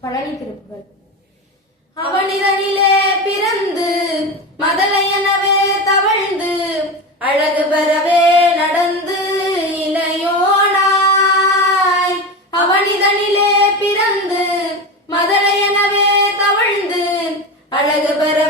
பழனி திருப்புகள். அவனிதனிலே பிறந்து மதலையனவே தவழ்ந்து அழகு பெறவே நடந்து இளையோனாய். அவனிதனிலே பிறந்து மதலையனவே தவழ்ந்து அழகு பெற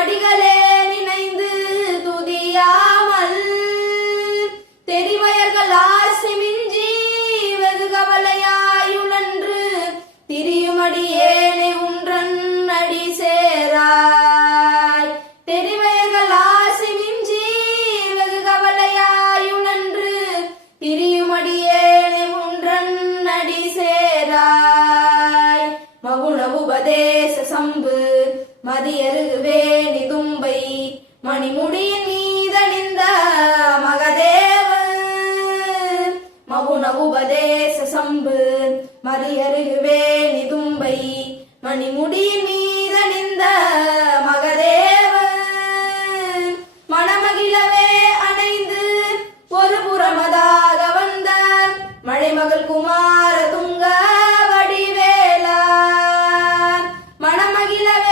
படிகளே மதேச சம்பு மதியருகுவே நிதும்பை மணிமுடியின் மீதணிந்த மகதேவன். மவுனவுபதேச சம்பு மதியருகுவே நிதும்பை மணிமுடியின் மீதணிந்த மகதேவன். மணமகிழவே அணைந்து ஒரு புறமதாக வந்தார் மழைமகள் Kumara love you, love you.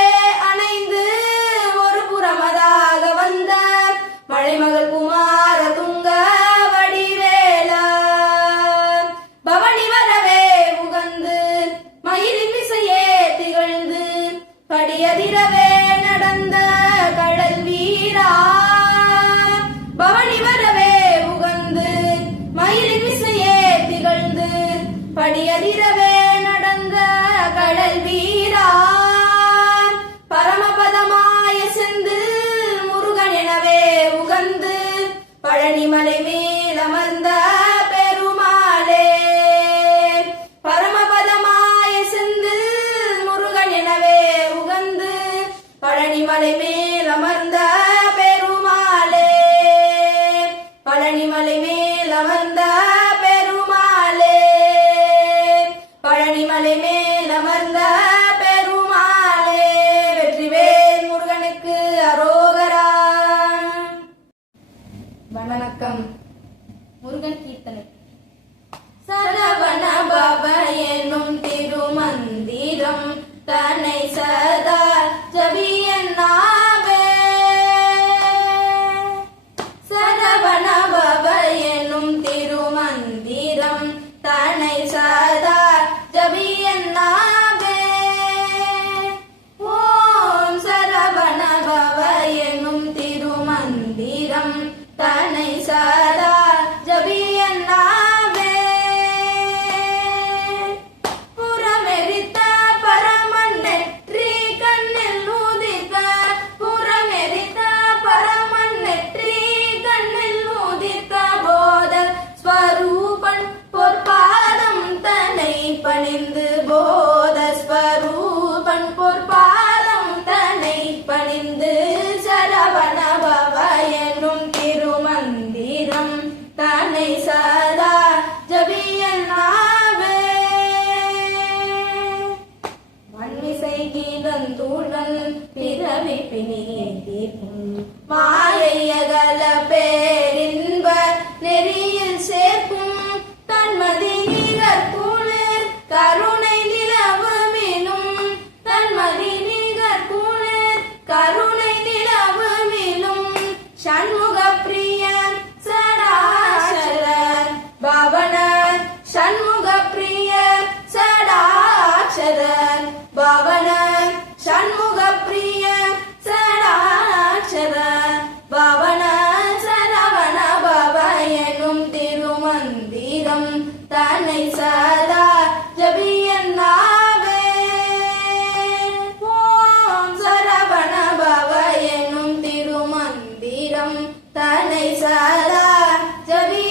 Palanimalai மேல் அமர்ந்த பெருமாளே. பழனிமலை மேல் அமர்ந்த பெருமாளே. வெற்றிவேல் முருகனுக்கு அரோகரா. வணக்கம். முருகன் கீர்த்தனை. சரவண பவ என்னும் திருமந்திரம் தனை பெருந்தூடல் பிறவி பிணியை தீர்க்கும் மாலையகல பேரின்ப நெறியில் சேர்க்கும். தன்மதி நிகர் குளிர் கருணை நிலவமிலும் தன்மதி நிகர் குளிர் கருணை நிலவமிலும் சண்முக கருணை சதா ஜபியன்னாவே ஓம் சரவண பவ என்னும் திருமந்திரம் தனை சதா ஜபிய